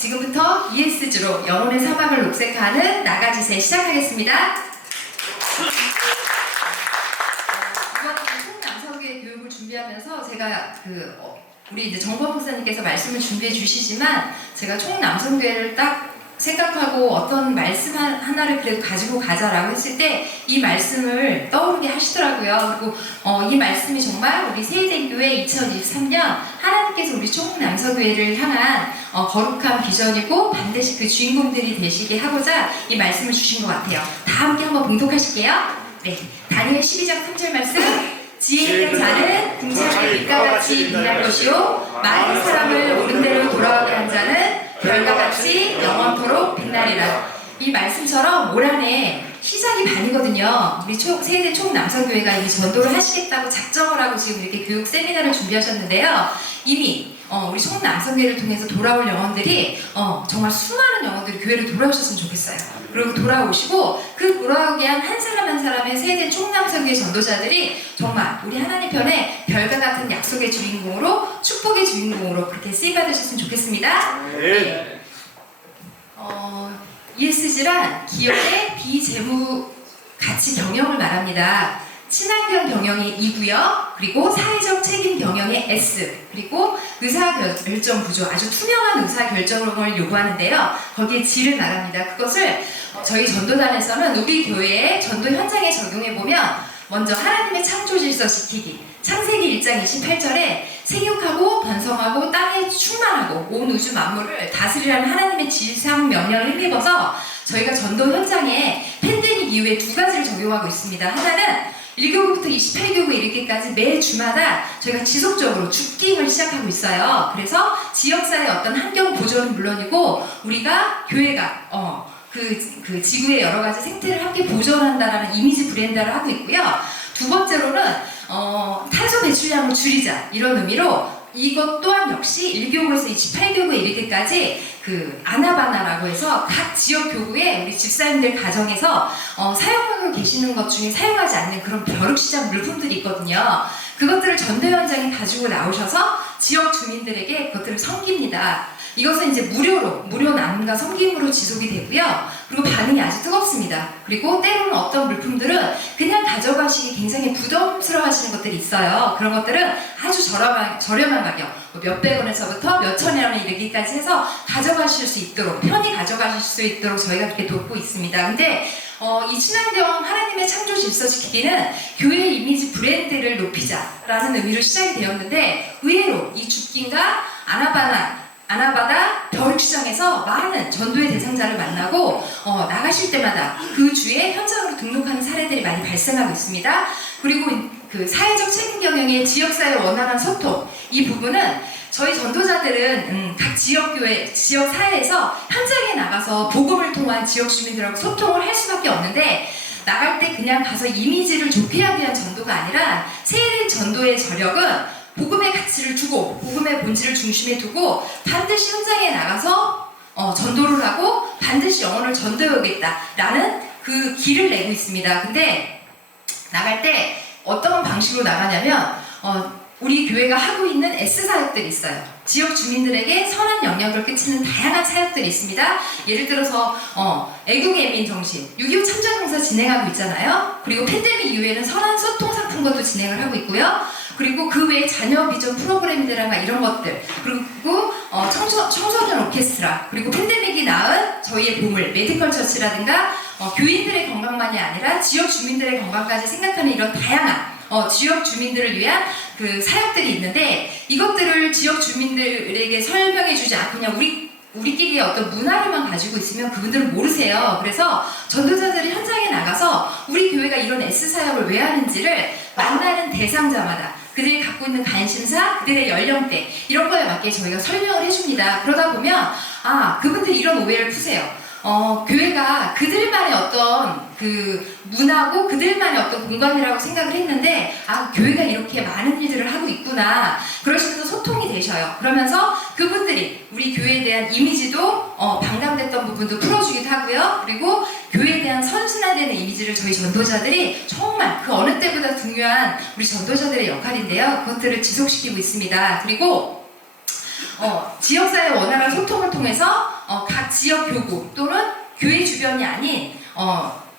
지금부터 ESG로 영혼의 사막을 녹색화하는 나가지세 시작하겠습니다. 이번 총남성교회 교육을 준비하면서 제가 우리 이제 정범 목사님께서 말씀을 준비해 주시지만 제가 총남성교회를 딱 생각하고 어떤 말씀 하나를 그래도 가지고 가자라고 했을 때 이 말씀을 떠오르게 하시더라고요. 그리고 이 말씀이 정말 우리 세일den교회 2023년 하나님께서 우리 총남성교회를 향한 거룩한 비전이고 반드시 그 주인공들이 되시게 하고자 이 말씀을 주신 것 같아요. 다 함께 한번 봉독하실게요. 네, 다니엘 12장 3절 말씀. 지혜 있는 자는 궁창의 빛과 같이 빛날 것이요 많은 사람을 옳은 대로 돌아오게 한 자는 별과 같이 영원토록 빛나리라. 이 말씀처럼 올 한해 시작이 반이거든요. 우리 세일된 총남성교회가 이미 전도를 하시겠다고 작정을 하고 지금 이렇게 교육 세미나를 준비하셨는데요. 이미 우리 총남성교회를 통해서 돌아올 영혼들이 정말 수많은 영혼들이 교회로 돌아오셨으면 좋겠어요. 그리고 돌아오시고 그 돌아오게 한 한 사람 한 사람의 세일된 총남성교회 전도자들이 정말 우리 하나님 편에 별과 같은 약속의 주인공으로 축복의 주인공으로 그렇게 쓰임받으셨으면 좋겠습니다. 네. ESG란 기업의 비재무 가치 경영을 말합니다. 친환경 경영의 E고요. 그리고 사회적 책임 경영의 S, 그리고 의사결정 구조, 아주 투명한 의사결정을 요구하는데요. 거기에 G를 말합니다. 그것을 저희 전도단에서는 우리 교회의 전도 현장에 적용해보면 먼저 하나님의 창조 질서 지키기, 창세기 1장 28절에 생육하고 번성하고 땅에 충만하고 온 우주 만물을 다스리라는 하나님의 지상 명령을 힘입어서 저희가 전도 현장에 팬데믹 이후에 두 가지를 적용하고 있습니다. 하나는 1교구부터 28교구에 이르기까지 매 주마다 저희가 지속적으로 줍깅을 시작하고 있어요. 그래서 지역사회의 어떤 환경 보존은 물론이고 우리가 교회가 그 지구의 여러 가지 생태를 함께 보존한다라는 이미지 브랜드를 하고 있고요. 두 번째로는 탄소 배출량을 줄이자 이런 의미로 이것 또한 역시 1교구에서 28교구에 이르기까지 그 아나바나라고 해서 각 지역 교구에 우리 집사님들 가정에서 사용하고 계시는 것 중에 사용하지 않는 그런 벼룩시장 물품들이 있거든요. 그것들을 전도 현장에 가지고 나오셔서 지역 주민들에게 그것들을 섬깁니다. 이것은 이제 무료 나눔과 섬김으로 지속이 되고요. 그리고 반응이 아주 뜨겁습니다. 그리고 때로는 어떤 물품들은 그냥 가져가시기 굉장히 부담스러워 하시는 것들이 있어요. 그런 것들은 아주 저렴한 가격, 몇백 원에서부터 몇천에 원에 이르기까지 해서 가져가실 수 있도록, 편히 가져가실 수 있도록 저희가 그렇게 돕고 있습니다. 근데 이 친환경 하나님의 창조 질서 지키기는 교회의 이미지 브랜드를 높이자라는 의미로 시작이 되었는데 의외로 이 줍깅과 아나바다 벼룩시장에서 많은 전도의 대상자를 만나고 나가실 때마다 그 주에 현장으로 등록하는 사례들이 많이 발생하고 있습니다. 그리고 그 사회적 책임 경영의 지역사회 원활한 소통, 이 부분은 저희 전도자들은 각 지역교회, 지역사회에서 현장에 나가서 복음을 통한 지역 주민들하고 소통을 할 수밖에 없는데 나갈 때 그냥 가서 이미지를 좋게 하기 위한 전도가 아니라 세일된 전도의 저력은 복음의 가치를 두고 복음의 본질을 중심에 두고 반드시 현장에 나가서 전도를 하고 반드시 영혼을 전도해오겠다라는 그 길을 내고 있습니다. 근데 나갈 때 어떤 방식으로 나가냐면 우리 교회가 하고 있는 S 사역들이 있어요. 지역 주민들에게 선한 영향을 끼치는 다양한 사역들이 있습니다. 예를 들어서 애국애민 정신, 6.25 참전봉사 진행하고 있잖아요. 그리고 팬데믹 이후에는 선한 소통 상품권도 진행을 하고 있고요. 그리고 그 외에 자녀 비전 프로그램들이나 이런 것들, 그리고 청소년 오케스트라, 그리고 팬데믹이 낳은 저희의 보물, 메디컬 처치라든가 교인들의 건강만이 아니라 지역 주민들의 건강까지 생각하는 이런 다양한 지역 주민들을 위한 그 사역들이 있는데 이것들을 지역 주민들에게 설명해 주지 않고 그냥 우리끼리의 어떤 문화를만 가지고 있으면 그분들은 모르세요. 그래서 전도자들이 현장에 나가서 우리 교회가 이런 S사역을 왜 하는지를 만나는 대상자마다 그들이 갖고 있는 관심사, 그들의 연령대 이런 거에 맞게 저희가 설명을 해줍니다. 그러다 보면 그분들이 이런 오해를 푸세요. 교회가 그들만의 어떤 그 문화고 그들만의 어떤 공간이라고 생각을 했는데 교회가 이렇게 많은 일들을 하고 있구나 그러시면서 소통이 되셔요. 그러면서 그분들이 우리 교회에 대한 이미지도 방담됐던 부분도 풀어주기도 하고요. 그리고 교회에 대한 선순환되는 이미지를 저희 전도자들이 정말 그 어느 때보다 중요한 우리 전도자들의 역할인데요. 그것들을 지속시키고 있습니다. 그리고 지역사회 원활한 소통을 통해서 각 지역 교구 또는 교회 주변이 아닌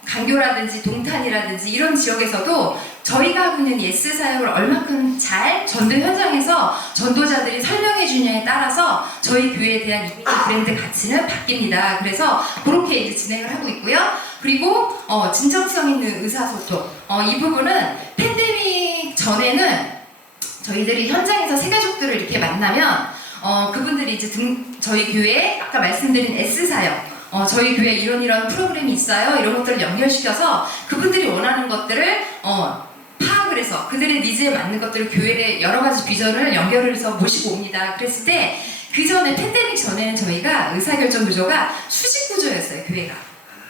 강교라든지 동탄이라든지 이런 지역에서도 저희가 하고 있는 예스 사역을 얼마큼 잘 전도 현장에서 전도자들이 설명해 주냐에 따라서 저희 교회에 대한 이미지 브랜드 가치는 바뀝니다. 그래서 그렇게 이제 진행을 하고 있고요. 그리고 진정성 있는 의사소통, 이 부분은 팬데믹 전에는 저희들이 현장에서 새가족들을 이렇게 만나면 그분들이 이제 저희 교회에 아까 말씀드린 S사역, 저희 교회에 이런 프로그램이 있어요. 이런 것들을 연결시켜서 그분들이 원하는 것들을 파악을 해서 그들의 니즈에 맞는 것들을 교회에 여러 가지 비전을 연결을 해서 모시고 옵니다. 그랬을 때 그 전에 팬데믹 전에는 저희가 의사결정 구조가 수직 구조였어요. 교회가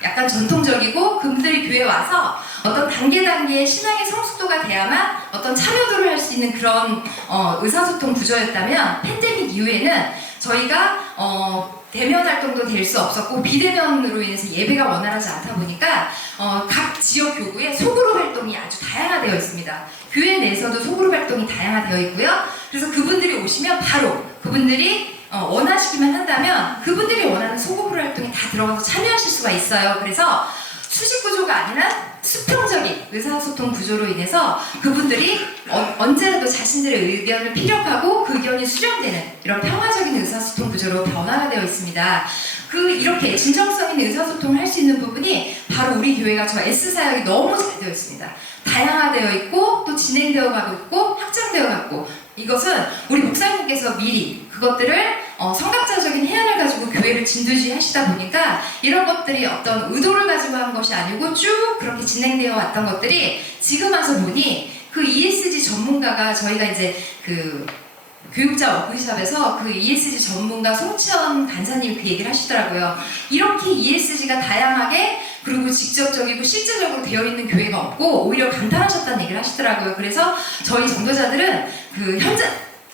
약간 전통적이고 그분들이 교회에 와서 어떤 단계의 신앙의 성숙도가 돼야만 어떤 참여도를 할 수 있는 그런 의사소통 구조였다면 팬데믹 이후에는 저희가 대면 활동도 될 수 없었고 비대면으로 인해서 예배가 원활하지 않다 보니까 각 지역 교구에 소그룹 활동이 아주 다양화되어 있습니다. 교회 내에서도 소그룹 활동이 다양화되어 있고요. 그래서 그분들이 오시면 바로 그분들이 원하시기만 한다면 그분들이 원하는 소그룹 활동에 다 들어가서 참여하실 수가 있어요. 그래서 수직 구조가 아니라 수평적인 의사소통 구조로 인해서 그분들이 언제라도 자신들의 의견을 피력하고 그 의견이 수렴되는 이런 평화적인 의사소통 구조로 변화가 되어 있습니다. 이렇게 진정성 있는 의사소통을 할 수 있는 부분이 바로 우리 교회가 저 S사역이 너무 잘 되어 있습니다. 다양화되어 있고 또 진행되어 가고 있고 확장되어 가고 이것은 우리 목사님께서 미리 그것들을 성각자적인 해안을 가지고 교회를 진두지 하시다 보니까 이런 것들이 어떤 의도를 가지고 한 것이 아니고 쭉 그렇게 진행되어 왔던 것들이 지금 와서 보니 그 ESG 전문가가 저희가 이제 그 교육자 워크숍에서 그 ESG 전문가 송치현 간사님이 그 얘기를 하시더라고요. 이렇게 ESG가 다양하게 그리고 직접적이고 실제적으로 되어 있는 교회가 없고 오히려 감탄하셨다는 얘기를 하시더라고요. 그래서 저희 전도자들은 그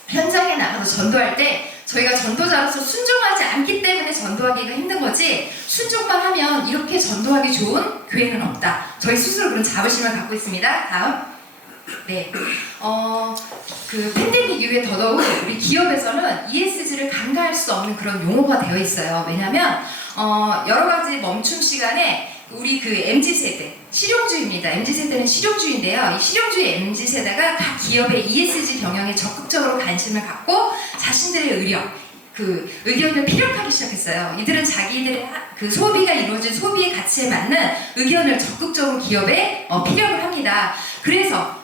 현장에 나가서 전도할 때 저희가 전도자로서 순종하지 않기 때문에 전도하기가 힘든 거지 순종만 하면 이렇게 전도하기 좋은 교회는 없다. 저희 스스로 그런 자부심을 갖고 있습니다. 다음. 네. 그 팬데믹 이후에 더더욱 우리 기업에서는 ESG를 간과할 수 없는 그런 용어가 되어 있어요. 왜냐하면 여러 가지 멈춤 시간에 우리 그 MZ세대, 실용주의입니다. MZ세대는 실용주의인데요. 이 실용주의 MZ세대가 각 기업의 ESG 경영에 적극적으로 관심을 갖고 자신들의 그 의견을 피력하기 시작했어요. 이들은 자기들의 그 소비가 이루어진 소비의 가치에 맞는 의견을 적극적으로 기업에 피력을 합니다. 그래서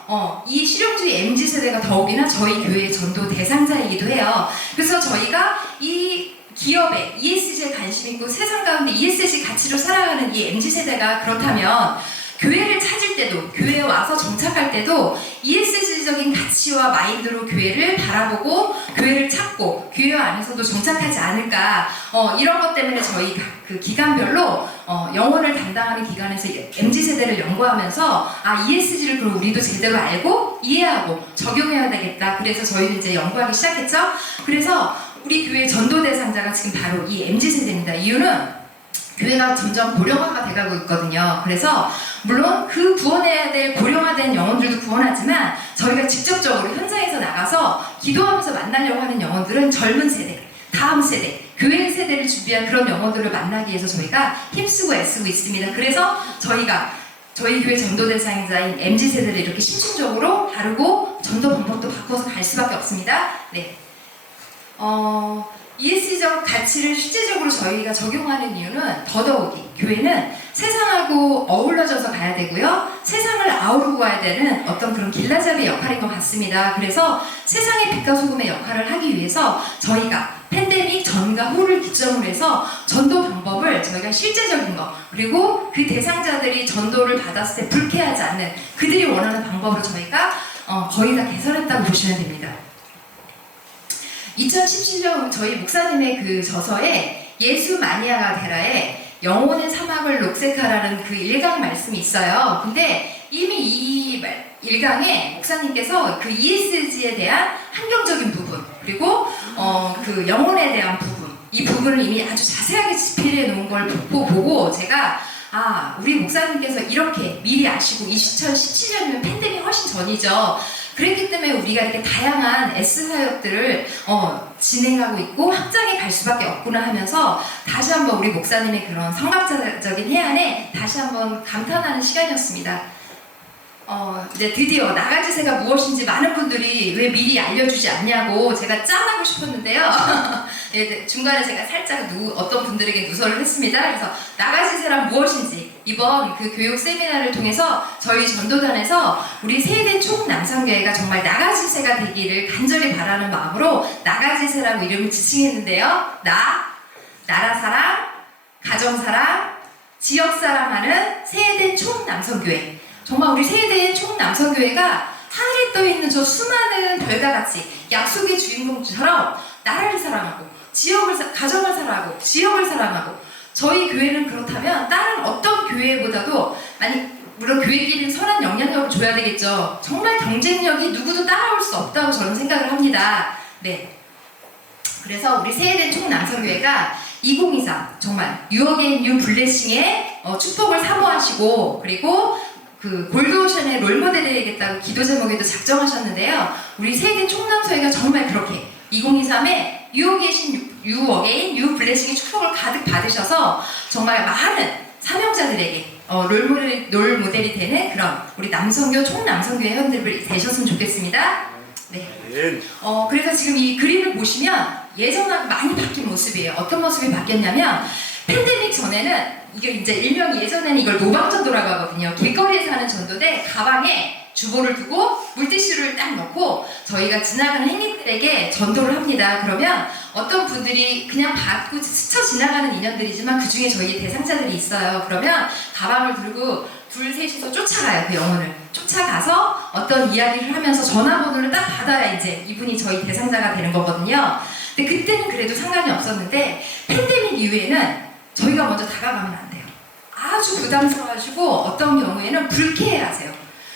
이 실용주의 MZ세대가 더욱이나 저희 교회의 전도 대상자이기도 해요. 그래서 저희가 이 기업에 ESG에 관심 있고 세상 가운데 ESG 가치로 살아가는 이 MZ세대가 그렇다면 교회를 찾을 때도 교회에 와서 정착할 때도 ESG적인 가치와 마인드로 교회를 바라보고 교회를 찾고 교회 안에서도 정착하지 않을까 이런 것 때문에 저희 그 기간별로 영혼을 담당하는 기관에서 MZ세대를 연구하면서 ESG를 그럼 우리도 제대로 알고 이해하고 적용해야 되겠다. 그래서 저희는 이제 연구하기 시작했죠. 그래서 우리 교회 전도 대상자가 지금 바로 이 MZ세대입니다. 이유는 교회가 점점 고령화가 돼가고 있거든요. 그래서 물론 그 구원해야 될 고령화된 영혼들도 구원하지만 저희가 직접적으로 현장에서 나가서 기도하면서 만나려고 하는 영혼들은 젊은 세대, 다음 세대, 교회 세대를 준비한 그런 영혼들을 만나기 위해서 저희가 힘쓰고 애쓰고 있습니다. 그래서 저희가 저희 교회 전도 대상자인 MZ세대를 이렇게 심층적으로 다루고 전도 방법도 바꿔서 갈 수밖에 없습니다. 네. ESG적 가치를 실제적으로 저희가 적용하는 이유는 더더욱이 교회는 세상하고 어우러져서 가야 되고요. 세상을 아우르고 가야 되는 어떤 그런 길라잡이 역할인 것 같습니다. 그래서 세상의 빛과 소금의 역할을 하기 위해서 저희가 팬데믹 전과 후를 기점으로 해서 전도 방법을 저희가 실제적인 거 그리고 그 대상자들이 전도를 받았을 때 불쾌하지 않는 그들이 원하는 방법으로 저희가 거의 다 개선했다고 보시면 됩니다. 2017년 저희 목사님의 그 저서에 예수 마니아가 되라에 영혼의 사막을 녹색하라는 그 1강 말씀이 있어요. 근데 이미 이 1강에 목사님께서 그 ESG에 대한 환경적인 부분 그리고 그 영혼에 대한 부분 이 부분을 이미 아주 자세하게 집필해 놓은 걸 보고 제가 우리 목사님께서 이렇게 미리 아시고 2017년이면 팬데믹 훨씬 전이죠. 그랬기 때문에 우리가 이렇게 다양한 S 사역들을 진행하고 있고 확장해 갈 수밖에 없구나 하면서 다시 한번 우리 목사님의 그런 성각자적인 해안에 다시 한번 감탄하는 시간이었습니다. 이제 드디어 나가지새가 무엇인지 많은 분들이 왜 미리 알려주지 않냐고 제가 짠하고 싶었는데요. 예, 중간에 제가 살짝 어떤 분들에게 누설을 했습니다. 그래서 나가지새란 무엇인지 이번 그 교육 세미나를 통해서 저희 전도단에서 우리 세대 총남성교회가 정말 나가지새가 되기를 간절히 바라는 마음으로 나가지새라고 이름을 지칭했는데요. 나라사랑, 가정사랑, 지역사랑하는 세대 총남성교회. 정말 우리 세대의 총남성교회가 하늘에 떠있는 저 수많은 별과 같이 약속의 주인공처럼 나라를 사랑하고 가정을 사랑하고 지역을 사랑하고 저희 교회는 그렇다면 다른 어떤 교회보다도 물론 교회끼리는 선한 영향력을 줘야 되겠죠. 정말 경쟁력이 누구도 따라올 수 없다고 저는 생각을 합니다. 네. 그래서 우리 세대의 총남성교회가 2023 정말 유어게인 뉴 블레싱의 축복을 사모하시고 그리고 그 골드오션의 롤모델이 되겠다고 기도 제목에도 작정하셨는데요. 우리 세대 총남서회가 정말 그렇게 2023에 유어게인 뉴 블레싱의 축복을 가득 받으셔서 정말 많은 사명자들에게 롤모델이 되는 그런 우리 남성교 총남성교회 회원들이 되셨으면 좋겠습니다. 네. 그래서 지금 이 그림을 보시면 예전하고 많이 바뀐 모습이에요. 어떤 모습이 바뀌었냐면 팬데믹 전에는 이게 이제 일명이 예전에는 이걸 노방전도라고 하거든요. 길거리에서 하는 전도대 가방에 주보를 두고 물티슈를 딱 넣고 저희가 지나가는 행인들에게 전도를 합니다. 그러면 어떤 분들이 그냥 받고 스쳐 지나가는 인연들이지만 그 중에 저희 대상자들이 있어요. 그러면 가방을 들고 둘, 셋이서 쫓아가요. 그 영혼을. 쫓아가서 어떤 이야기를 하면서 전화번호를 딱 받아야 이제 이분이 저희 대상자가 되는 거거든요. 근데 그때는 그래도 상관이 없었는데 팬데믹 이후에는 저희가 먼저 다가가면 안 돼요. 아주 부담스러워하시고 어떤 경우에는 불쾌해하세요.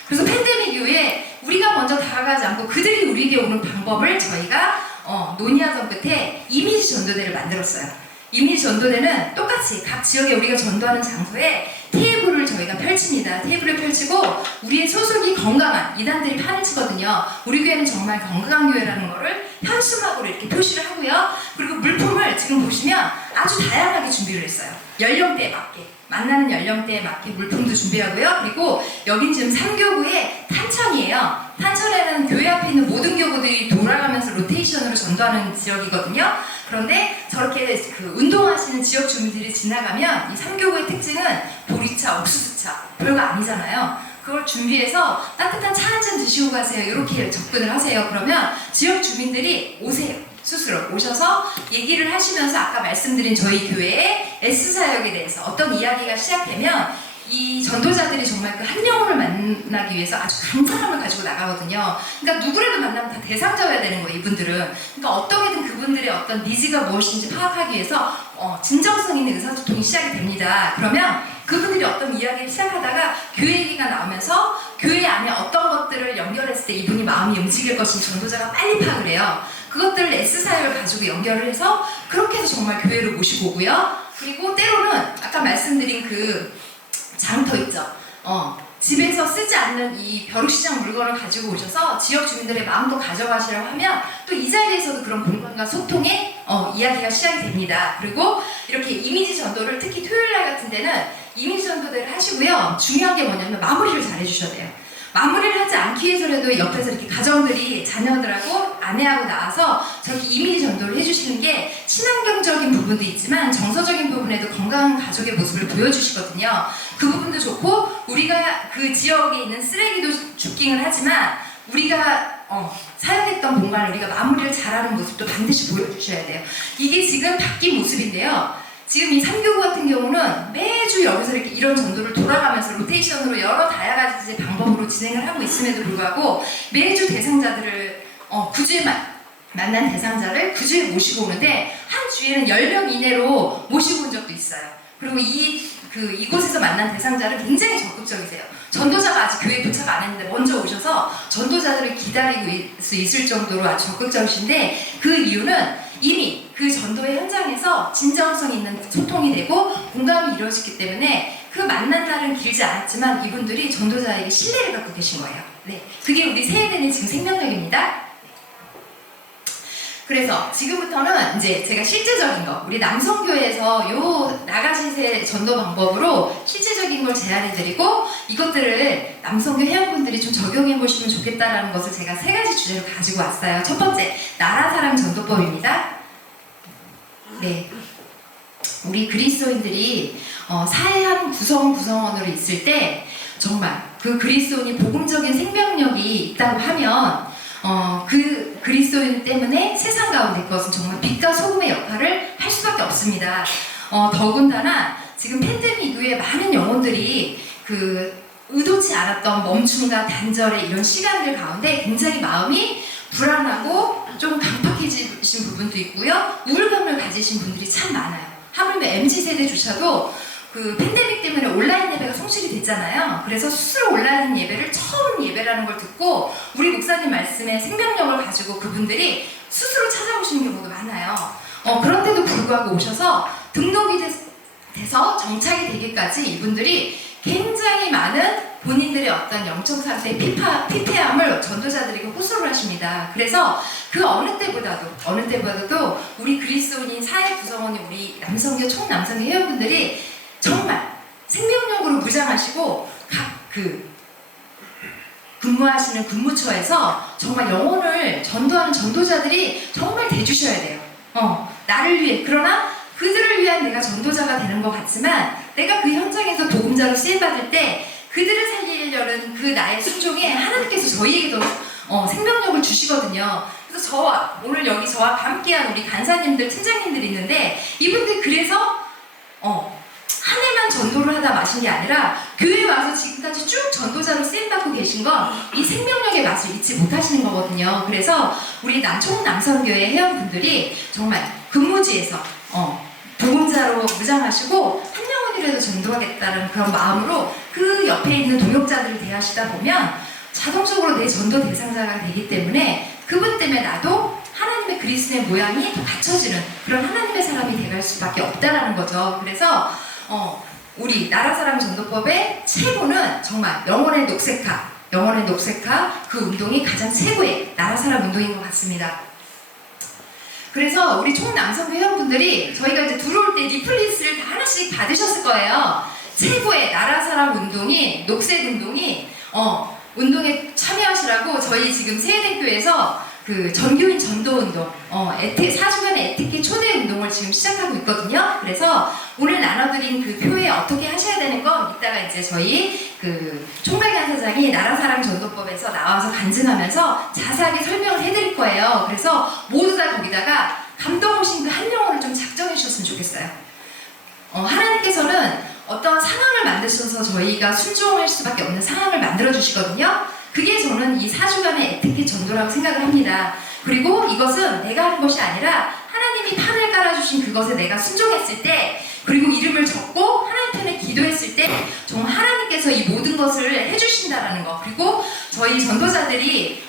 그래서 팬데믹 이후에 우리가 먼저 다가가지 않고 그들이 우리에게 오는 방법을 저희가 논의하던 끝에 이미지 전도대를 만들었어요. 이미지 전도대는 똑같이 각 지역에 우리가 전도하는 장소에 테이블을 저희가 펼칩니다. 테이블을 펼치고 우리의 소속이 건강한 이단들이 판을 치거든요. 우리 교회는 정말 건강한 교회라는 거를 현수막으로 이렇게 표시를 하고요. 그리고 물품을 지금 보시면 아주 다양하게 준비를 했어요. 연령대에 맞게, 만나는 연령대에 맞게 물품도 준비하고요. 그리고 여긴 지금 3교구의 탄천이에요. 탄천에는 교회 앞에 있는 모든 교구들이 돌아가면서 로테이션으로 전도하는 지역이거든요. 그런데 저렇게 그 운동하시는 지역 주민들이 지나가면 이 3교구의 특징은 보리차, 옥수수차 별거 아니잖아요. 그걸 준비해서 따뜻한 차 한 잔 드시고 가세요. 이렇게 접근을 하세요. 그러면 지역 주민들이 오세요. 스스로 오셔서 얘기를 하시면서 아까 말씀드린 저희 교회의 S사역에 대해서 어떤 이야기가 시작되면 이 전도자들이 정말 그 한 영혼을 만나기 위해서 아주 감사함을 가지고 나가거든요. 그러니까 누구라도 만나면 다 대상자여야 되는 거예요, 이분들은. 그러니까 어떻게든 그분들의 어떤 니즈가 무엇인지 파악하기 위해서 진정성 있는 의사소통이 시작이 됩니다. 그러면 그분들이 어떤 이야기를 시작하다가 교회 얘기가 나오면서 교회 안에 어떤 것들을 연결했을 때 이분이 마음이 움직일 것인지 전도자가 빨리 파악을 해요. 그것들을 S사역을 가지고 연결을 해서 그렇게 해서 정말 교회를 모시고 오고요. 그리고 때로는 아까 말씀드린 그 장터 있죠. 집에서 쓰지 않는 이 벼룩시장 물건을 가지고 오셔서 지역 주민들의 마음도 가져가시라고 하면 또 이 자리에서도 그런 공간과 소통의 이야기가 시작이 됩니다. 그리고 이렇게 이미지 전도를 특히 토요일날 같은 데는 이미지 전도대를 하시고요. 중요한 게 뭐냐면 마무리를 잘 해주셔야 돼요. 마무리를 하지 않기 위해서라도 옆에서 이렇게 가정들이 자녀들하고 아내하고 나와서 저렇게 이미지 전도를 해주시는 게 친환경적인 부분도 있지만 정서적인 부분에도 건강한 가족의 모습을 보여주시거든요. 그 부분도 좋고 우리가 그 지역에 있는 쓰레기도 줍깅을 하지만 우리가 사용했던 공간을 우리가 마무리를 잘하는 모습도 반드시 보여주셔야 돼요. 이게 지금 바뀐 모습인데요. 지금 이 3교구 같은 경우는 매주 여기서 이렇게 이런 전도를 돌아가면서 로테이션으로 여러 다양한 방법으로 진행을 하고 있음에도 불구하고 매주 대상자들을 9주에 만난 대상자를 9주에 모시고 오는데 한 주에는 10명 이내로 모시고 온 적도 있어요. 그리고 이곳에서 만난 대상자는 굉장히 적극적이세요. 전도자가 아직 교회에 도착 안 했는데 먼저 오셔서 전도자들을 기다리고 수 있을 정도로 아주 적극적이신데 그 이유는 이미 그 전도의 현장에서 진정성 있는 소통이 되고 공감이 이루어졌기 때문에 그 만난 날은 길지 않았지만 이분들이 전도자에게 신뢰를 갖고 계신 거예요. 네, 그게 우리 세해되는 지금 생명력입니다. 그래서 지금부터는 이제 제가 실제적인 거, 우리 남성교회에서 요 나가시세 전도 방법으로 실제적인 걸 제안해드리고 이것들을 남성교 회원분들이 좀 적용해 보시면 좋겠다라는 것을 제가 3가지 주제로 가지고 왔어요. 첫 번째, 나라사랑 전도법입니다. 네, 우리 그리스도인들이 사회 한 구성원으로 있을 때 정말 그 그리스도인이 복음적인 생명력이 있다고 하면 그 그리스도인 때문에 세상 가운데 그것은 정말 빛과 소금의 역할을 할 수밖에 없습니다. 더군다나 지금 팬데믹 이후에 많은 영혼들이 그 의도치 않았던 멈춤과 단절의 이런 시간들 가운데 굉장히 마음이 불안하고 좀 강팍해지신 부분도 있고요. 우울감을 가지신 분들이 참 많아요. 하물며 MZ세대조차도 그 팬데믹 때문에 온라인 예배가 성실이 됐잖아요. 그래서 스스로 온라인 예배를 처음 예배라는 걸 듣고 우리 목사님 말씀에 생명력을 가지고 그분들이 스스로 찾아오시는 경우도 많아요. 그런데도 불구하고 오셔서 등록이 돼서 정착이 되기까지 이분들이 굉장히 많은 본인들의 어떤 영적 상태의 피폐함을 전도자들에게 호소를 하십니다. 그래서 그 어느 때보다도 우리 그리스도인 사회 구성원이 우리 남성교 총남성교 회원분들이 정말 생명력으로 무장하시고 각 근무하시는 근무처에서 정말 영혼을 전도하는 전도자들이 정말 돼주셔야 돼요. 나를 위해. 그러나 그들을 위한 내가 전도자가 되는 것 같지만 내가 그 현장에서 도금자로 쓰임받을 때 그들을 살리려는 그 나의 순종에 하나님께서 저희에게도 생명력을 주시거든요. 그래서 오늘 여기 저와 함께한 우리 간사님들, 팀장님들이 있는데 이분들 그래서 한 해만 전도를 하다 마신 게 아니라 교회 와서 지금까지 쭉 전도자로 쓰임받고 계신 건 이 생명력의 맛을 잊지 못하시는 거거든요. 그래서 우리 총남성교회 회원분들이 정말 근무지에서 복음자로 무장하시고 한 명은이라도 전도하겠다는 그런 마음으로 그 옆에 있는 동역자들을 대하시다 보면 자동적으로 내 전도 대상자가 되기 때문에 그분 때문에 나도 하나님의 그리스도의 모양이 더 갖춰지는 그런 하나님의 사람이 돼갈 수밖에 없다라는 거죠. 그래서 우리 나라사랑 전도법의 최고는 정말 영혼의 녹색화 그 운동이 가장 최고의 나라사랑 운동인 것 같습니다. 그래서 우리 총남성 회원분들이 저희가 이제 들어올 때 리플리스를 다 하나씩 받으셨을 거예요. 최고의 나라사랑 운동이 녹색 운동이 운동에 참여하시라고 저희 지금 세해대교에서 그 전교인 전도운동 4주간의 에티켓 초대 운동을 지금 시작하고 있거든요. 그래서 오늘 나눠드린 그 표에 어떻게 하셔야 되는 건 이따가 이제 저희 그 총괄간사장이 나라사랑 전도법에서 나와서 간증하면서 자세하게 설명을 해드릴 거예요. 그래서 모두 다 거기다가 감동 오신 그 한 영혼을 좀 작정해 주셨으면 좋겠어요. 하나님께서는 어떤 상황을 만드셔서 저희가 순종할 수밖에 없는 상황을 만들어 주시거든요. 그게 저는 이 4주간의 에티켓 전도라고 생각을 합니다. 그리고 이것은 내가 하는 것이 아니라 하나님이 판을 깔아주신 그것에 내가 순종했을 때 그리고 이름을 적고 하나님 편에 기도했을 때 정말 하나님께서 이 모든 것을 해주신다라는 거. 그리고 저희 전도자들이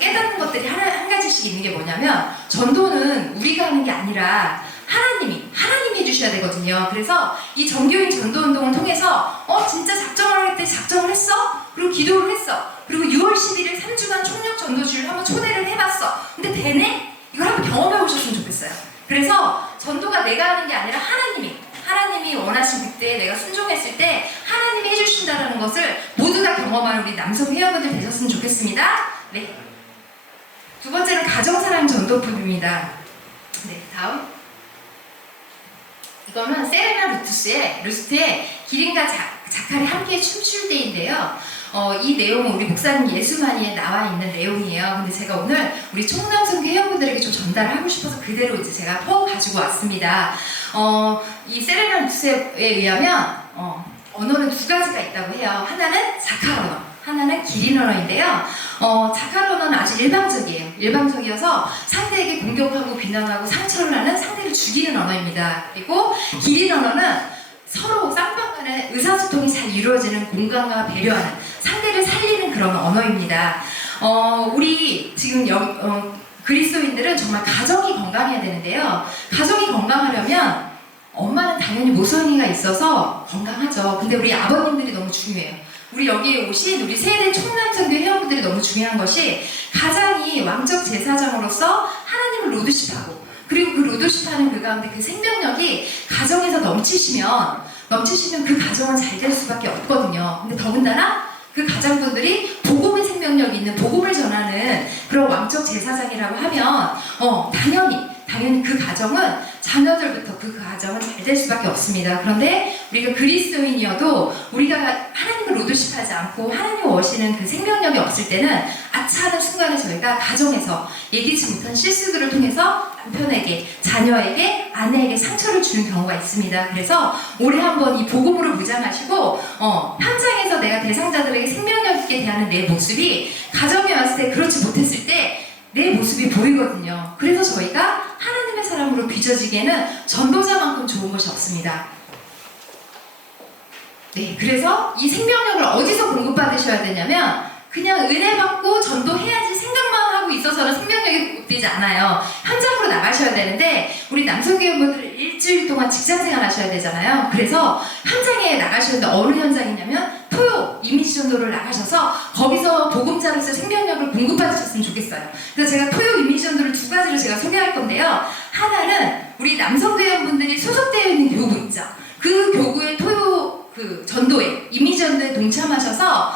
깨닫는 것들이 한 가지씩 있는 게 뭐냐면 전도는 우리가 하는 게 아니라 하나님이 해주셔야 되거든요. 그래서 이 정교인 전도운동을 통해서 진짜 작정을 할 때 작정을 했어? 그리고 기도를 했어. 그리고 6월 11일 3주간 총력 전도주를 한번 초대를 해봤어. 근데 되네? 이걸 한번 경험해 보셨으면 좋겠어요. 그래서 전도가 내가 하는 게 아니라 하나님이 원하신 그때에 내가 순종했을 때 하나님이 해주신다는 것을 모두 다 경험하는 우리 남성 회원분들 되셨으면 좋겠습니다. 네. 두 번째는 가정사랑 전도법입니다. 네, 다음. 이거는 세레나 루스트의 기린과 자칼이 함께 춤출 때인데요. 이 내용은 우리 목사님 예수만이에 나와 있는 내용이에요. 근데 제가 오늘 우리 총남성교 회원분들에게 좀 전달을 하고 싶어서 그대로 이제 제가 가지고 왔습니다. 이 세레나 루스트에 의하면 언어는 2가지가 있다고 해요. 하나는 자칼 언어, 하나는 기린 언어인데요. 자칼 언어는 아주 일방적이어서 상대에게 공격하고 비난하고 상처를 하는 상대를 죽이는 언어입니다. 그리고 기린 언어는 서로 쌍방간의 의사소통이 잘 이루어지는 공감과 배려하는 상대를 살리는 그런 언어입니다. 우리 지금 그리스도인들은 정말 가정이 건강해야 되는데요. 가정이 건강하려면 엄마는 당연히 모성애가 있어서 건강하죠. 근데 우리 아버님들이 너무 중요해요. 우리 여기에 오신 우리 세대 총남성교 회원분들이 너무 중요한 것이 가장이 왕적 제사장으로서 하나님을 로드십하고 그리고 그 로드십하는 그 가운데 그 생명력이 가정에서 넘치시면 그 가정은 잘 될 수밖에 없거든요. 근데 더군다나 그 가장분들이 복음의 생명력이 있는 복음을 전하는 그런 왕적 제사장이라고 하면 당연히 그 가정은 자녀들부터 그 가정은 잘 될 수밖에 없습니다. 그런데 우리가 그리스도인이어도 우리가 하나님을 로드십하지 않고 하나님 오시는 그 생명력이 없을 때는 아차하는 순간에 저희가 가정에서 예기치 못한 실수들을 통해서 남편에게, 자녀에게, 아내에게 상처를 주는 경우가 있습니다. 그래서 올해 한번 이 복음으로 무장하시고 현장에서 내가 대상자들에게 생명력 있게 대하는 내 모습이 가정에 왔을 때 그렇지 못했을 때 내 모습이 보이거든요. 그래서 저희가 하나님의 사람으로 빚어지기에는 전도자만큼 좋은 것이 없습니다. 네, 그래서 이 생명력을 어디서 공급받으셔야 되냐면 그냥 은혜 받고 전도해야지 생각만 하고 있어서는 생명력이 공급되지 않아요. 현장으로 나가셔야 되는데 우리 남성교회분들은 일주일 동안 직장생활 하셔야 되잖아요. 그래서 현장에 나가시는데 어느 현장이냐면 토요 이미지 전도를 나가셔서 거기서 보금자로서 생명력을 공급받으셨으면 좋겠어요. 그래서 제가 토요 이미지 전도를 두 가지로 제가 소개할 건데요. 하나는 우리 남성교회분들이 소속되어 있는 교구 있죠. 그 교구의 토요 그 전도에 이미지 전도에 동참하셔서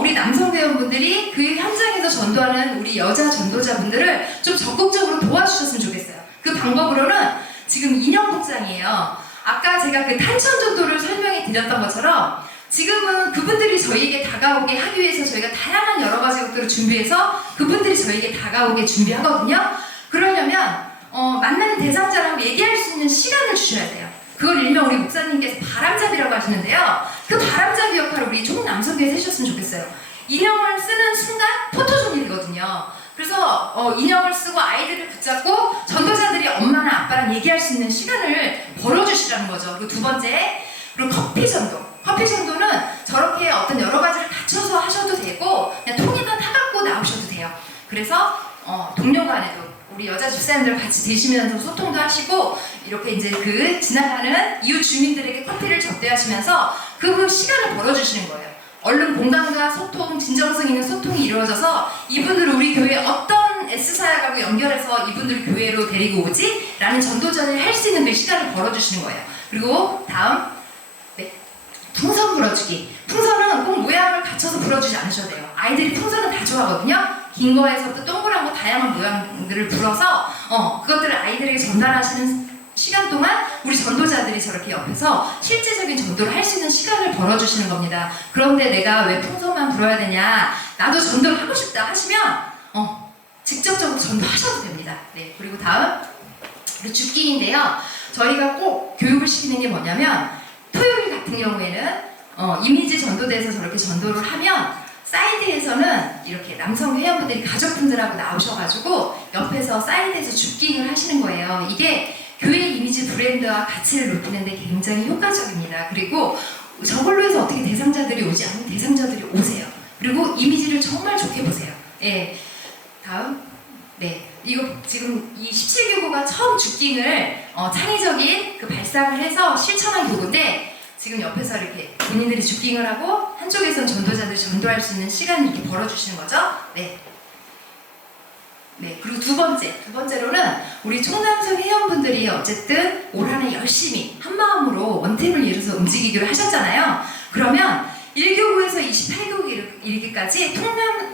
우리 남성대원분들이 그 현장에서 전도하는 우리 여자 전도자분들을 좀 적극적으로 도와주셨으면 좋겠어요. 그 방법으로는 지금 인형복장이에요. 아까 제가 그 탄천 전도를 설명해 드렸던 것처럼 지금은 그분들이 저희에게 다가오게 하기 위해서 저희가 다양한 여러 가지 것들을 준비해서 그분들이 저희에게 다가오게 준비하거든요. 그러려면 만나는 대상자랑 얘기할 수 있는 시간을 주셔야 돼요. 그걸 일명 우리 목사님께서 바람잡이라고 하시는데요. 그 바람잡이 역할을 우리 총 남성교회에서 해주셨으면 좋겠어요. 인형을 쓰는 순간 포토존이 되거든요. 그래서 인형을 쓰고 아이들을 붙잡고 전도자들이 엄마나 아빠랑 얘기할 수 있는 시간을 벌어주시라는 거죠. 그리고 두 번째, 그리고 커피 전도. 커피 전도는 저렇게 어떤 여러 가지를 갖춰서 하셔도 되고 그냥 통에다 타갖고 나오셔도 돼요. 그래서 동료 간에도 우리 여자 집사님들 같이 드시면서 소통도 하시고 이렇게 이제 그 지나가는 이웃 주민들에게 커피를 접대하시면서 그 시간을 벌어주시는 거예요. 얼른 공간과 소통, 진정성 있는 소통이 이루어져서 이분들을 우리 교회에 어떤 S사역하고 연결해서 이분들을 교회로 데리고 오지? 라는 전도전을 할 수 있는 그 시간을 벌어주시는 거예요. 그리고 다음, 풍선 불어주기. 풍선은 꼭 모양을 갖춰서 불어주지 않으셔도 돼요. 아이들이 풍선은 다 좋아하거든요. 긴 거에서부터 동그란 거 다양한 모양들을 불어서 그것들을 아이들에게 전달하시는 시간 동안 우리 전도자들이 저렇게 옆에서 실제적인 전도를 할 수 있는 시간을 벌어주시는 겁니다. 그런데 내가 왜 풍선만 불어야 되냐, 나도 전도를 하고 싶다 하시면 직접적으로 전도하셔도 됩니다. 네, 그리고 다음 줍기인데요. 저희가 꼭 교육을 시키는 게 뭐냐면 토요일 같은 경우에는 이미지 전도대에서 저렇게 전도를 하면 사이드에서는 이렇게 남성 회원분들이 가족분들하고 나오셔가지고 옆에서 사이드에서 줍깅을 하시는 거예요. 이게 교회 이미지 브랜드와 가치를 높이는 데 굉장히 효과적입니다. 그리고 저걸로 해서 어떻게 대상자들이 오지 않으면 대상자들이 오세요. 그리고 이미지를 정말 좋게 보세요. 네. 다음. 네. 이거 지금 이 17교구가 처음 줍깅을 창의적인 그 발상을 해서 실천한 교구인데 지금 옆에서 이렇게 본인들이 줍깅을 하고 한쪽에서는 전도자들이 전도할 수 있는 시간을 이렇게 벌어주시는 거죠. 네. 네. 그리고 두 번째로는 우리 총남성 회원분들이 어쨌든 올 한 해 열심히 한 마음으로 원팀을 이뤄서 움직이기로 하셨잖아요. 그러면 1교구에서 28교구 이르기까지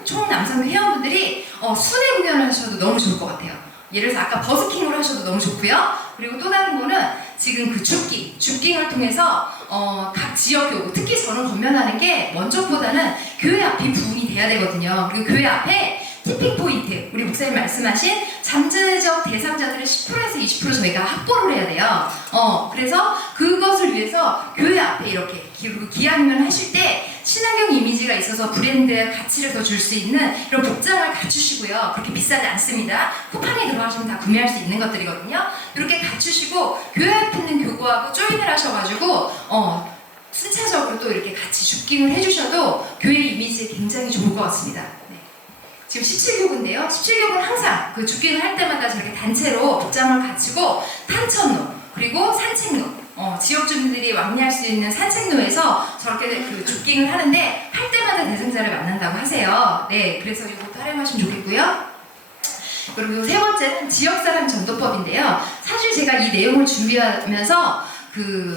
총남성 회원분들이 순회 공연을 하셔도 너무 좋을 것 같아요. 예를 들어서 아까 버스킹을 하셔도 너무 좋고요. 그리고 또 다른 거는 지금 그 줍깅을 통해서 각 지역 교구, 특히 저는 권면하는 게 먼저보다는 교회 앞이 부흥이 돼야 되거든요. 그리고 교회 앞에 티핑 포인트, 우리 목사님 말씀하신 잠재적 대상자들의 10%에서 20% 저희가 확보를 해야 돼요. 그래서 그것을 위해서 교회 앞에 이렇게 기한을 하실 때 친환경 이미지가 있어서 브랜드의 가치를 더 줄 수 있는 이런 복장을 갖추시고요. 그렇게 비싸지 않습니다. 쿠팡에 들어가시면 다 구매할 수 있는 것들이거든요. 이렇게 갖추시고 교회 앞에 있는 교구하고 조인을 하셔가지고 순차적으로 또 이렇게 같이 줍깅을 해주셔도 교회 이미지에 굉장히 좋을 것 같습니다. 네. 지금 17교구인데요. 17교구는 항상 그 줍깅을 할 때마다 저렇게 단체로 복장을 갖추고 탄천로 그리고 산책로 지역 주민들이 왕래할 수 있는 산책로에서 저렇게 그 줍깅을 하는데 할 만난 대상자를 만난다고 하세요. 네, 그래서 이것도 활용하시면 좋겠고요. 그리고 세 번째는 지역사랑 전도법인데요. 사실 제가 이 내용을 준비하면서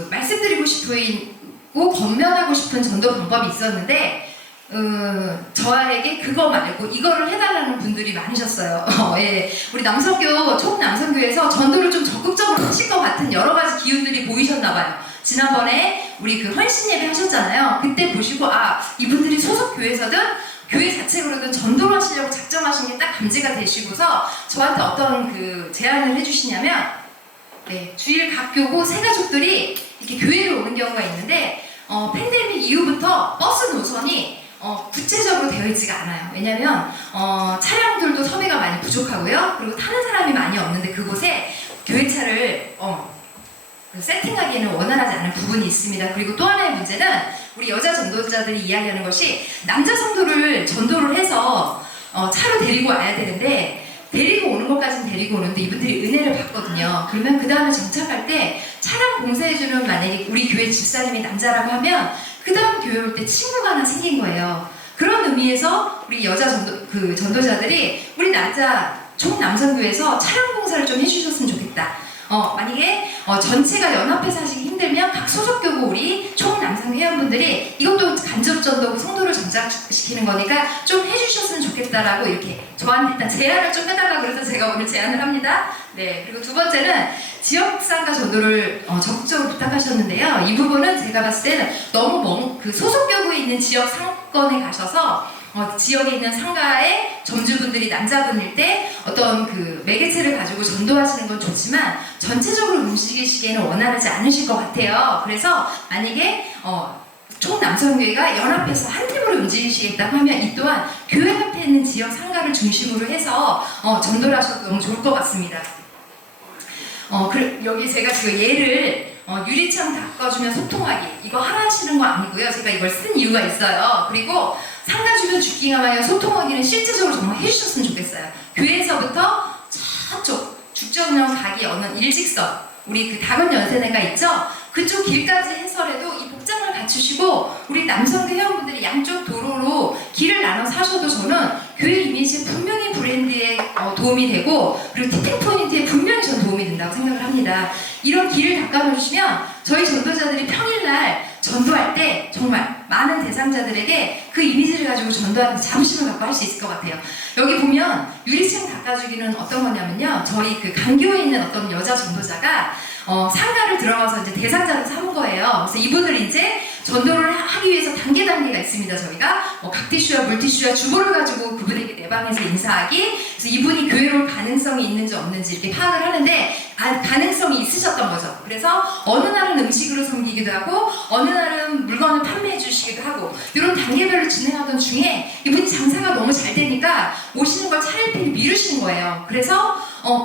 말씀드리고 싶고 권면하고 싶은 전도 방법이 있었는데 저에게 그거 말고 이거를 해달라는 분들이 많으셨어요. 예, 우리 남성교, 총남성교에서 전도를 좀 적극적으로 하실 것 같은 여러 가지 기운들이 보이셨나봐요. 지난번에 우리 헌신 예배 하셨잖아요. 그때 보시고 이분들이 소속 교회에서든 교회 자체로든 전도를 하시려고 작정하신 게 딱 감지가 되시고서 저한테 어떤 제안을 해주시냐면, 네, 주일 각 교구 세 가족들이 이렇게 교회를 오는 경우가 있는데 팬데믹 이후부터 버스 노선이 구체적으로 되어 있지가 않아요. 왜냐면 차량들도 섭외가 많이 부족하고요. 그리고 타는 사람이 많이 없는데 그곳에 교회차를 세팅하기에는 원활하지 않은 부분이 있습니다. 그리고 또 하나의 문제는 우리 여자 전도자들이 이야기하는 것이 남자 성도를 전도를 해서 차로 데리고 와야 되는데 데리고 오는 것까지는 데리고 오는데 이분들이 은혜를 받거든요. 그러면 그 다음에 정착할 때 차량 공사해주는 만약에 우리 교회 집사님이 남자라고 하면 그 다음 교회 올 때 친구가 하나 생긴 거예요. 그런 의미에서 우리 여자 전도자들이 우리 총남성교회에서 차량 공사를 좀 해주셨으면 좋겠다. 만약에 전체가 연합해서 하시기 힘들면 각 소속교구 우리 총남성 회원분들이 이것도 간접전도고 성도를 정착시키는 거니까 좀 해주셨으면 좋겠다라고 이렇게 저한테 일단 제안을 좀 해달라고 그래서 제가 오늘 제안을 합니다. 네, 그리고 두 번째는 지역상가 전도를 적극적으로 부탁하셨는데요. 이 부분은 제가 봤을 때는 너무 소속교구에 있는 지역 상권에 가셔서 지역에 있는 상가의 점주분들이 남자분일 때 어떤 매개체를 가지고 전도하시는 건 좋지만 전체적으로 움직이시기에는 원활하지 않으실 것 같아요. 그래서 만약에 총남성교회가 연합해서 한 팀으로 움직이시겠다고 하면 이 또한 교회 앞에 있는 지역 상가를 중심으로 해서 전도를 하셔도 너무 좋을 것 같습니다. 여기 제가 지금 예를 유리창 닦아주면 소통하기 이거 하시는 거 아니고요. 제가 이걸 쓴 이유가 있어요. 그리고 상가 주변 죽기가마요 소통하기는 실제적으로 정말 해주셨으면 좋겠어요. 교회에서부터 저쪽 죽전령 가기 어느 일직선 우리 다근 연세대가 있죠. 그쪽 길까지 해서라도 이 복장을 갖추시고 우리 남성대 회원분들이 양쪽 도로로 길을 나눠서 하셔도 저는 교회 이미지 분명히 브랜드에 도움이 되고 그리고 티핑 포인트에 분명히 전 도움이 된다고 생각을 합니다. 이런 길을 닦아놓으시면 저희 전도자들이 평일날 전도할 때 정말 많은 대상자들에게 그 이미지를 가지고 전도하는 자부심을 갖고 할 수 있을 것 같아요. 여기 보면 유리층 닦아주기는 어떤 거냐면요. 저희 강교에 있는 어떤 여자 전도자가 상가를 들어가서 이제 대상자를 삼은 거예요. 그래서 이분을 이제 전도를 하기 위해서 단계가 있습니다. 저희가 각티슈와 물티슈와 주보를 가지고 그분에게 내 방에서 인사하기. 그래서 이분이 교회로 올 가능성이 있는지 없는지 이렇게 파악을 하는데 가능성이 있으셨던 거죠. 그래서 어느 날은 음식으로 섬기기도 하고 어느 날은 물건을 판매해 주시기도 하고 이런 단계별로 진행하던 중에 이분이 장사가 너무 잘 되니까 오시는 걸 차일피일 미루시는 거예요. 그래서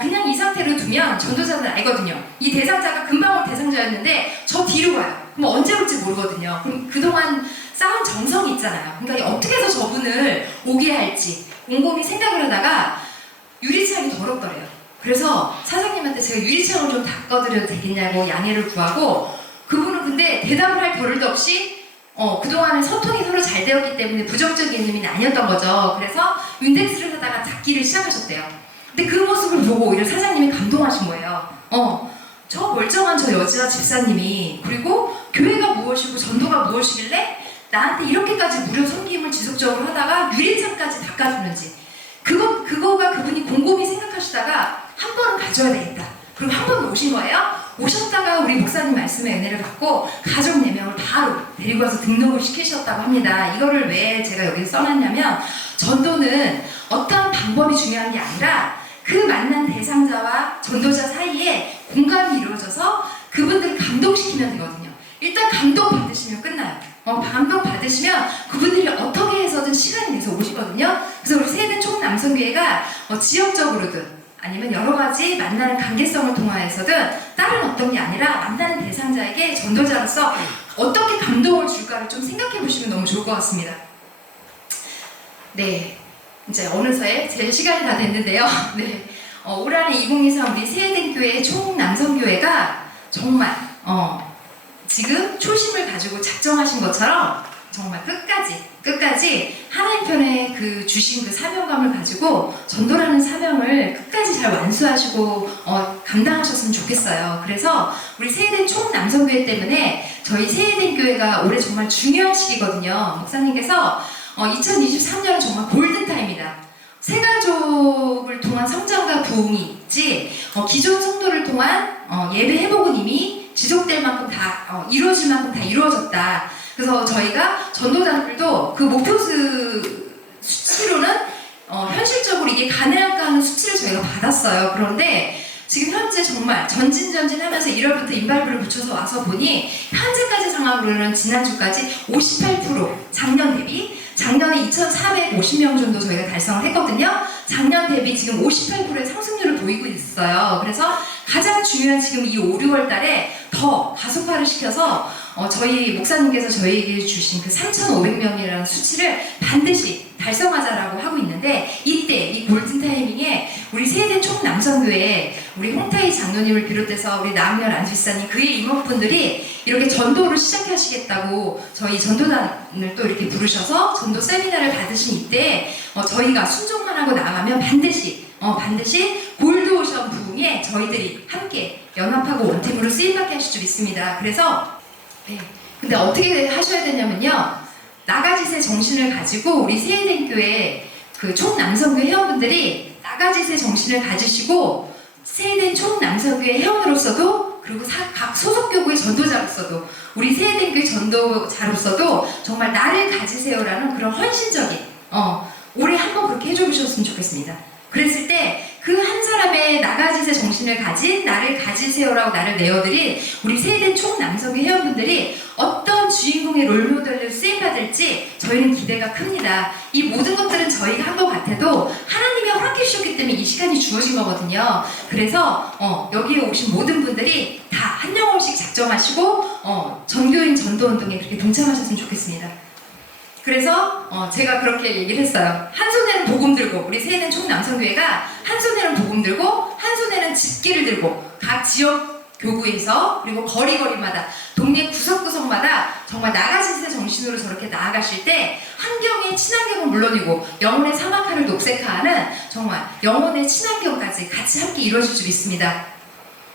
그냥 이 상태로 두면 전도자는 알거든요. 이 대상자가 금방 올 대상자였는데 저 뒤로 가요. 그럼 언제 올지 모르거든요. 그럼 그동안 쌓은 정성이 있잖아요. 그러니까 어떻게 해서 저분을 오게 할지 곰곰이 생각을 하다가 유리창이 더럽더래요. 그래서 사장님한테 제가 유리창을 좀 닦아드려도 되겠냐고 양해를 구하고 그분은 근데 대답을 할 겨를도 없이 그동안에 소통이 서로 잘 되었기 때문에 부정적인 의미는 아니었던 거죠. 그래서 윈덱스를 하다가 닦기를 시작하셨대요. 근데 그 모습을 보고 오히려 사장님이 감동하신 거예요. 저 멀쩡한 저 여자 집사님이 그리고 교회가 무엇이고 전도가 무엇이길래 나한테 이렇게까지 무료 섬김을 지속적으로 하다가 유리창까지 닦아주는지 그거가 그분이 곰곰이 생각하시다가 한 번은 가져야 되겠다. 그리고 한 번 오신 거예요. 오셨다가 우리 목사님 말씀의 은혜를 받고 가족 4명을 바로 데리고 와서 등록을 시키셨다고 합니다. 이거를 왜 제가 여기서 써놨냐면 전도는 어떠한 방법이 중요한 게 아니라 그 만난 대상자와 전도자 사이에 공감이 이루어져서 그분들을 감동시키면 되거든요. 일단 감동 받으시면 끝나요. 감동 받으시면 그분들이 어떻게 해서든 시간이 내서 오시거든요. 그래서 우리 세대 총남성교회가 지역적으로든 아니면 여러 가지 만나는 관계성을 통하여서든 다른 어떤 게 아니라 만나는 대상자에게 전도자로서 어떻게 감동을 줄까를 좀 생각해 보시면 너무 좋을 것 같습니다. 네, 이제 어느새 제 시간이 다 됐는데요. 네, 올 한해 2023 우리 세대교회 총남성교회가 정말 지금 초심을 가지고 작정하신 것처럼 정말 끝까지 하나님 편에 그 주신 그 사명감을 가지고 전도라는 사명을 끝까지 잘 완수하시고 감당하셨으면 좋겠어요. 그래서 우리 세해된 총남성교회 때문에 저희 세해된 교회가 올해 정말 중요한 시기거든요. 목사님께서 2023년은 정말 골든타임이다. 세 가족을 통한 성장과 부흥이 있지 기존 성도를 통한 예배 회복은 이미 지속될 만큼 다 이루어질 만큼 다 이루어졌다. 그래서 저희가 전도자들도 그 목표 수치로는 현실적으로 이게 가능할까 하는 수치를 저희가 받았어요. 그런데 지금 현재 정말 전진하면서 1월부터 인발부를 붙여서 와서 보니 현재까지 상황으로는 지난주까지 58% 작년 대비 작년에 2,450명 정도 저희가 달성을 했거든요. 작년 대비 지금 58%의 상승률을 보이고 있어요. 그래서 가장 중요한 지금 이 5, 6월 달에 더 가속화를 시켜서 저희 목사님께서 저희에게 주신 그 3,500명이라는 수치를 반드시 달성하자라고 하고 있는데 이때 이 골든타이밍에 우리 세해된 총남성교회 우리 홍타희 장로님을 비롯해서 우리 남열 안지사님 그의 임원분들이 이렇게 전도를 시작하시겠다고 저희 전도단을 또 이렇게 부르셔서 전도 세미나를 받으신 이때 저희가 순종만 하고 나가면 반드시 골드오션 부흥에 저희들이 함께 연합하고 원팀으로 쓰임받게 하실 줄 믿습니다. 그래서 근데 어떻게 하셔야 되냐면요. 나가짓의 정신을 가지고 우리 세해된 교회 그 총남성교회 회원분들이 나가짓의 정신을 가지시고 세해된 총남성교회 회원으로서도 그리고 각 소속교구의 전도자로서도 우리 세해된 교회 전도자로서도 정말 나를 가지세요라는 그런 헌신적인 올해 한번 그렇게 해주셨으면 좋겠습니다. 그랬을 때 그 한 사람의 나가짓의 정신을 가진 나를 가지세요라고 나를 내어드린 우리 세해된 총남성교회 회원분들이 어떤 주인공의 롤모델로 쓰임받을지 저희는 기대가 큽니다. 이 모든 것들은 저희가 한 것 같아도 하나님이 허락해 주셨기 때문에 이 시간이 주어진 거거든요. 그래서 여기에 오신 모든 분들이 다 한 영혼씩 작정하시고 전교인 전도운동에 그렇게 동참하셨으면 좋겠습니다. 그래서 제가 그렇게 얘기를 했어요. 한 손에는 복음 들고 우리 세해된 총남성교회가 한 손에는 복음 들고 한 손에는 집기를 들고 각 지역 교구에서 그리고 거리마다 동네 구석구석마다 정말 나가짓의 정신으로 저렇게 나아가실 때 환경의 친환경은 물론이고 영혼의 사막하를 녹색화하는 정말 영혼의 친환경까지 같이 함께 이루어질 줄 믿습니다.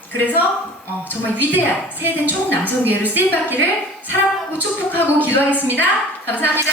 그래서 정말 위대한 세해된 총남성교회를 쓰임받기를 사랑하고 축복하고 기도하겠습니다. 감사합니다.